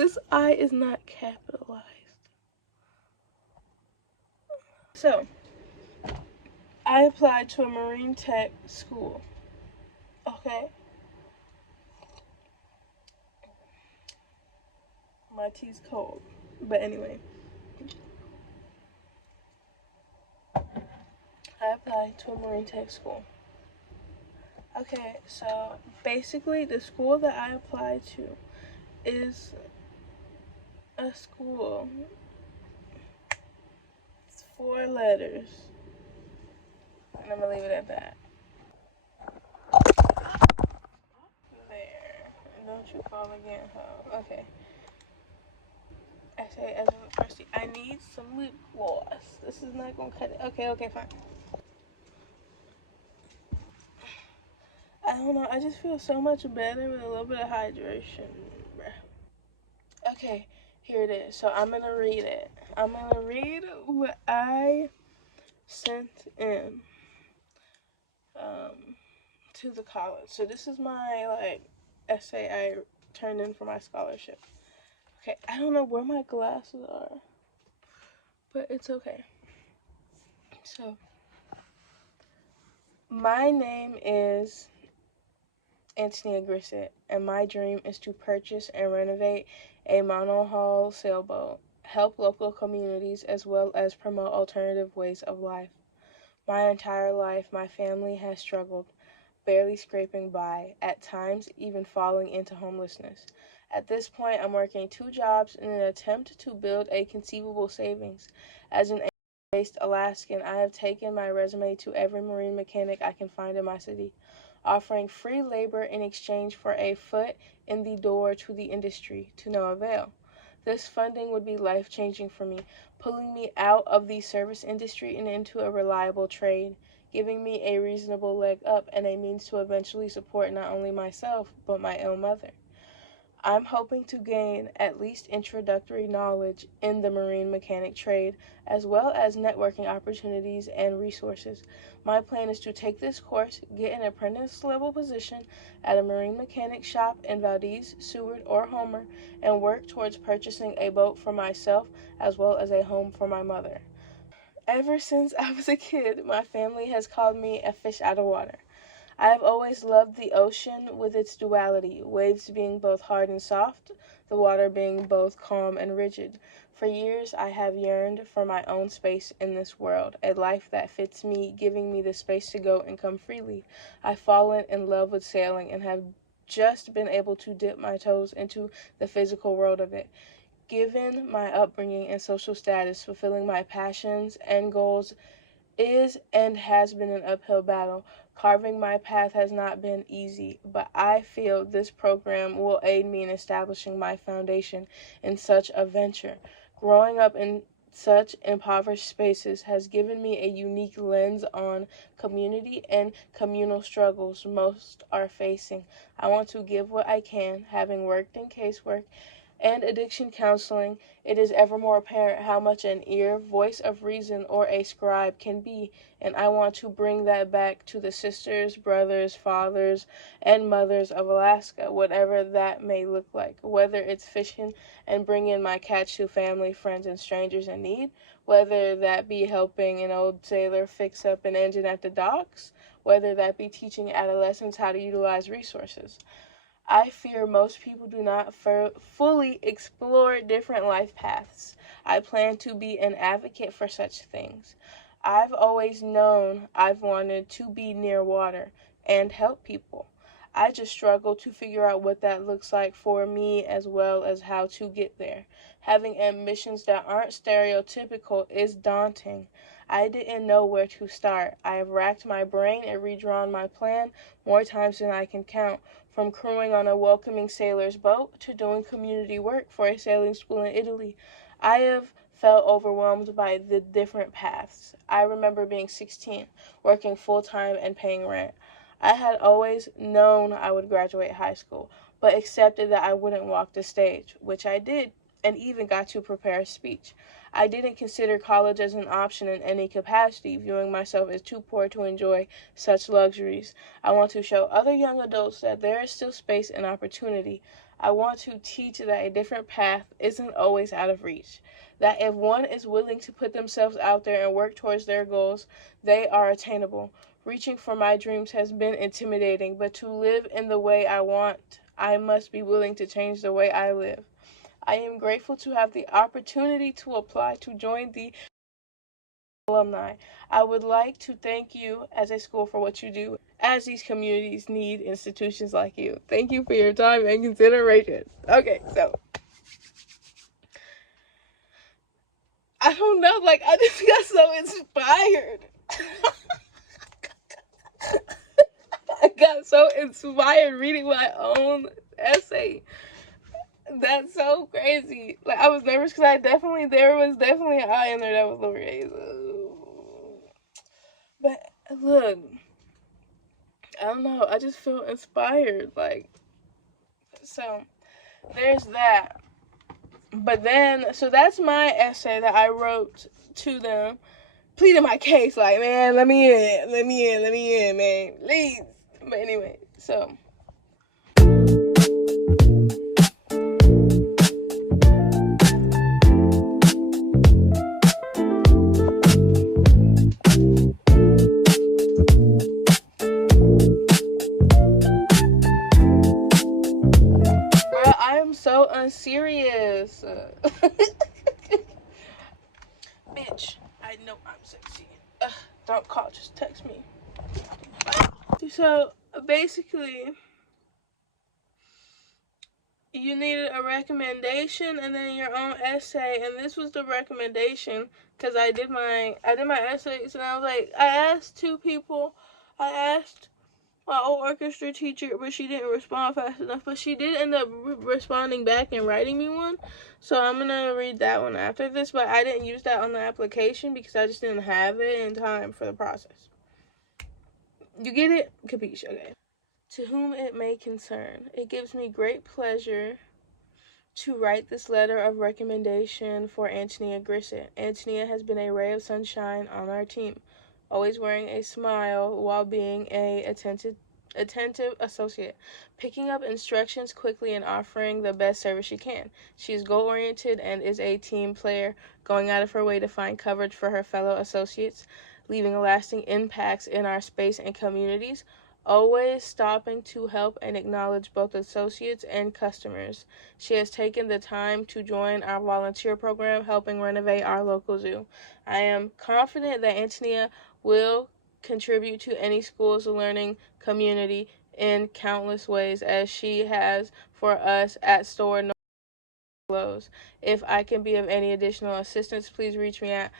This I is not capitalized. So, I applied to a marine tech school. Okay? My tea's cold. But anyway, I applied to a marine tech school. Okay, so basically, the school that I applied to is a school. It's 4 letters. And I'm gonna leave it at that. There. Don't you fall again, huh? Okay. I say as a first, I need some lip gloss. This is not gonna cut it. Okay, fine. I don't know. I just feel so much better with a little bit of hydration. Okay, here it is. So I'm gonna read it. I'm gonna read what I sent in to the college. So this is my essay I turned in for my scholarship. Okay, I don't know where my glasses are, but it's okay. So my name is Antonia Grissett, and my dream is to purchase and renovate a monohull sailboat, help local communities, as well as promote alternative ways of life. My entire life, my family has struggled, barely scraping by, at times even falling into homelessness. At this point, I'm working 2 jobs in an attempt to build a conceivable savings. As an based Alaskan, I have taken my resume to every marine mechanic I can find in my city, offering free labor in exchange for a foot in the door to the industry, to no avail. This funding would be life-changing for me, pulling me out of the service industry and into a reliable trade, giving me a reasonable leg up and a means to eventually support not only myself, but my own mother. I'm hoping to gain at least introductory knowledge in the marine mechanic trade, as well as networking opportunities and resources. My plan is to take this course, get an apprentice-level position at a marine mechanic shop in Valdez, Seward, or Homer, and work towards purchasing a boat for myself as well as a home for my mother. Ever since I was a kid, my family has called me a fish out of water. I have always loved the ocean with its duality, waves being both hard and soft, the water being both calm and rigid. For years, I have yearned for my own space in this world, a life that fits me, giving me the space to go and come freely. I've fallen in love with sailing and have just been able to dip my toes into the physical world of it. Given my upbringing and social status, fulfilling my passions and goals is and has been an uphill battle. Carving my path has not been easy, but I feel this program will aid me in establishing my foundation in such a venture. Growing up in such impoverished spaces has given me a unique lens on community and communal struggles most are facing. I want to give what I can, having worked in casework and addiction counseling, it is ever more apparent how much an ear, voice of reason, or a scribe can be, and I want to bring that back to the sisters, brothers, fathers, and mothers of Alaska, whatever that may look like, whether it's fishing and bringing my catch to family, friends, and strangers in need, whether that be helping an old sailor fix up an engine at the docks, whether that be teaching adolescents how to utilize resources. I fear most people do not fully explore different life paths. I plan to be an advocate for such things. I've always known I've wanted to be near water and help people. I just struggle to figure out what that looks like for me as well as how to get there. Having ambitions that aren't stereotypical is daunting. I didn't know where to start. I have racked my brain and redrawn my plan more times than I can count, from crewing on a welcoming sailor's boat to doing community work for a sailing school in Italy. I have felt overwhelmed by the different paths. I remember being 16, working full-time and paying rent. I had always known I would graduate high school, but accepted that I wouldn't walk the stage, which I did. and even got to prepare a speech. I didn't consider college as an option in any capacity, viewing myself as too poor to enjoy such luxuries. I want to show other young adults that there is still space and opportunity. I want to teach that a different path isn't always out of reach. That if one is willing to put themselves out there and work towards their goals, they are attainable. Reaching for my dreams has been intimidating, but to live in the way I want, I must be willing to change the way I live. I am grateful to have the opportunity to apply to join the alumni. I would like to thank you as a school for what you do, as these communities need institutions like you. Thank you for your time and consideration. Okay, so I don't know, like I just got so inspired. I got so inspired reading my own essay. That's so crazy. Like I was nervous because there was definitely an I in there that was lowercase. But look, I don't know. I just feel inspired. Like, so there's that. But then, so that's my essay that I wrote to them, pleading my case. Like, man, let me in, man, please. But anyway, so. So unserious. Bitch, I know I'm sexy. Don't call, just text me. So basically, you needed a recommendation and then your own essay, and this was the recommendation because I did my essays, and I was like, I asked two people. I asked my old orchestra teacher, but she didn't respond fast enough. But she did end up responding back and writing me one. So I'm going to read that one after this. But I didn't use that on the application because I just didn't have it in time for the process. You get it? Capiche? Okay. To whom it may concern, it gives me great pleasure to write this letter of recommendation for Antonia Grissett. Antonia has been a ray of sunshine on our team, always wearing a smile while being a attentive associate, picking up instructions quickly and offering the best service she can. She is goal-oriented and is a team player, going out of her way to find coverage for her fellow associates, leaving lasting impacts in our space and communities, always stopping to help and acknowledge both associates and customers. She has taken the time to join our volunteer program, helping renovate our local zoo. I am confident that Antonia will contribute to any school's learning community in countless ways, as she has for us at Store Lowe's. If I can be of any additional assistance, please reach me at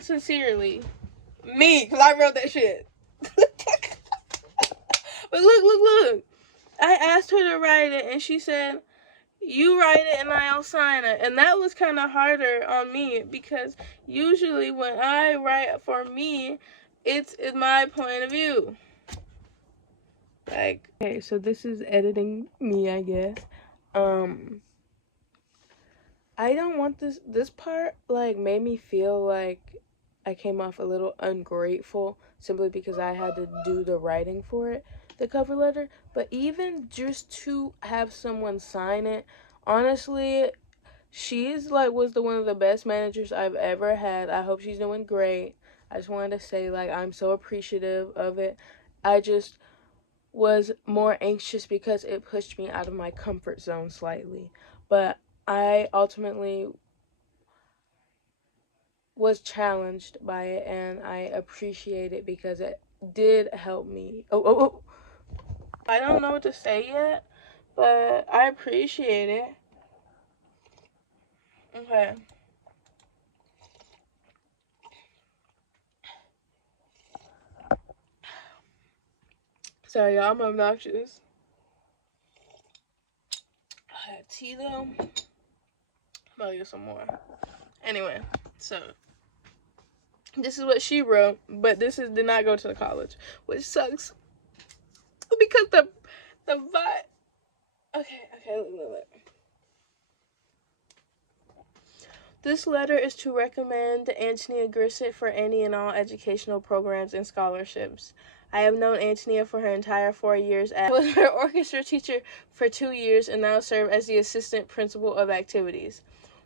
sincerely. Me, because I wrote that shit. But look. I asked her to write it, and she said, you write it and I'll sign it. And that was kind of harder on me because usually when I write for me, it's my point of view. Like, okay, so this is editing me, I guess. I don't want this part, like, made me feel like I came off a little ungrateful simply because I had to do the writing for it, the cover letter. But even just to have someone sign it, honestly, she's like was one of the best managers I've ever had. I hope she's doing great. I just wanted to say, like, I'm so appreciative of it. I just was more anxious because it pushed me out of my comfort zone slightly. But I ultimately was challenged by it, and I appreciate it because it did help me. Oh. I don't know what to say yet, but I appreciate it. Okay. Sorry, y'all, I'm obnoxious. I had tea, though. I'm gonna get some more. Anyway, so this is what she wrote, but did not go to the college, which sucks because the vibe. Okay, look. This letter is to recommend Antonia Grissett for any and all educational programs and scholarships. I have known Antonia for her entire 4 years. I was her orchestra teacher for 2 years and now serve as the assistant principal of activities.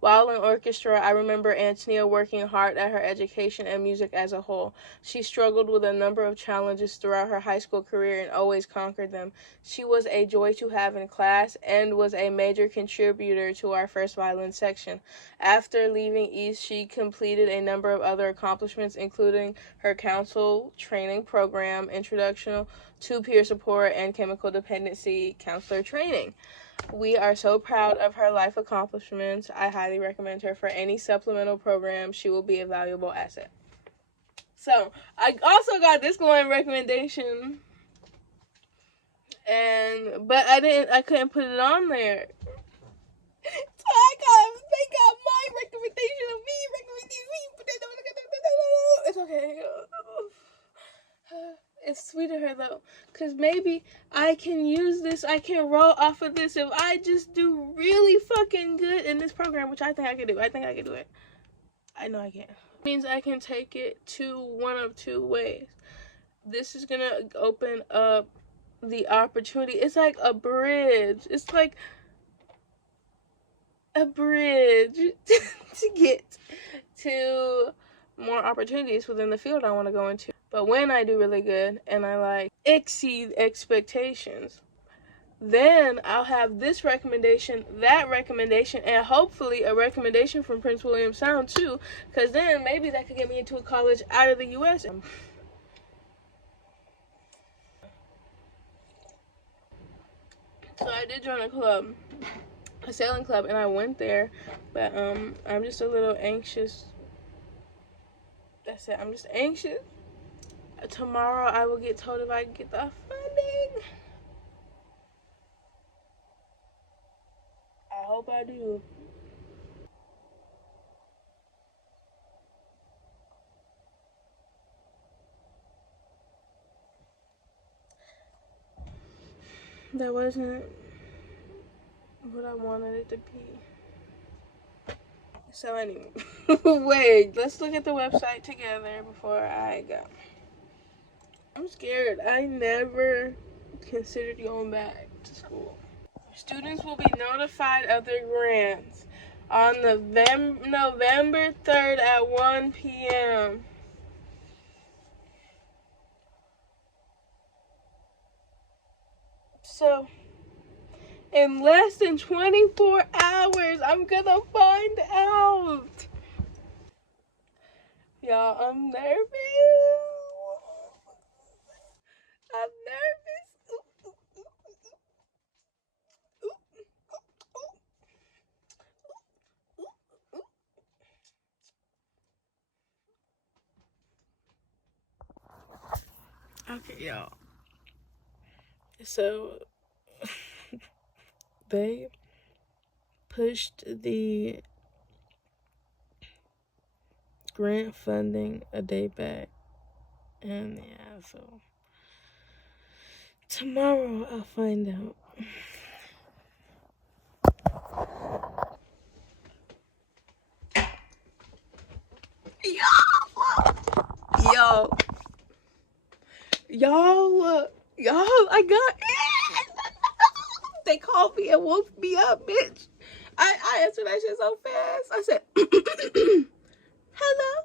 While in orchestra, I remember Antonia working hard at her education and music as a whole. She struggled with a number of challenges throughout her high school career and always conquered them. She was a joy to have in class and was a major contributor to our first violin section. After leaving East, she completed a number of other accomplishments, including her counsel training program, introduction to peer support, and chemical dependency counselor training. We are so proud of her life accomplishments. I highly recommend her for any supplemental program. She will be a valuable asset. So, I also got this glowing recommendation. But I couldn't put it on there. So they got my recommendation of me, but they don't. It's okay. It's sweet of her though, because maybe I can use this, I can roll off of this if I just do really fucking good in this program, which I think I can do. I think I can do it. I know I can. It means I can take it to one of two ways. This is gonna open up the opportunity. It's like a bridge. It's like a bridge to get to more opportunities within the field I want to go into. But when I do really good and I exceed expectations, then I'll have this recommendation, that recommendation, and hopefully a recommendation from Prince William Sound too, because then maybe that could get me into a college out of the U.S. So I did join a sailing club, and I went there, but I'm just a little anxious. That's it. I'm just anxious. Tomorrow I will get told if I can get the funding. I hope I do. That wasn't what I wanted it to be. So anyway, wait, let's look at the website together before I go. I'm scared. I never considered going back to school. Students will be notified of their grants on November 3rd at 1 p.m. So, in less than 24 hours, I'm gonna find out. Y'all, I'm nervous. I'm nervous. Okay, y'all. So, they pushed the grant funding a day back. And yeah, so tomorrow I'll find out. Y'all, I got they called me and woke me up, bitch. I answered that shit so fast. I said, hello.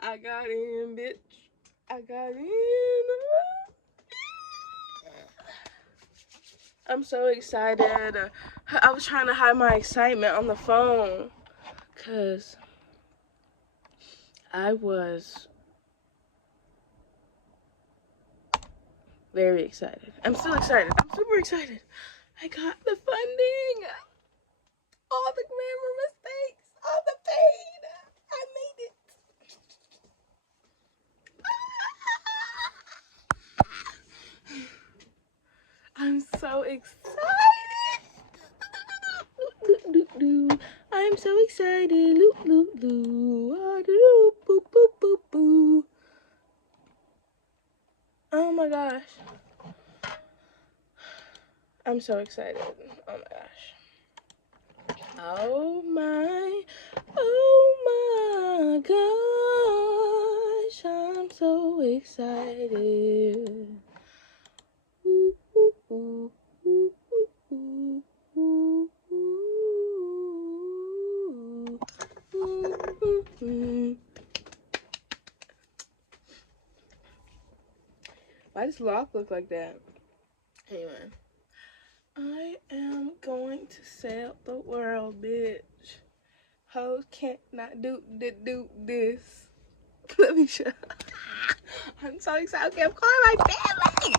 I got in, bitch. I got in. I'm so excited. I was trying to hide my excitement on the phone because I was very excited. I'm still excited. I'm super excited. I got the funding. All the grammar mistakes. All the pain. I made it. I'm so excited. I'm so excited. Oh my gosh. I'm so excited. Oh my gosh. Oh my gosh, I'm so excited. Ooh, ooh, ooh, ooh, ooh, ooh, ooh, ooh, ooh. Why does lock look like that? Anyway, I am going to sell the world, bitch. Hoes can't not do this. Let me show. I'm so excited. Okay, I'm calling my family.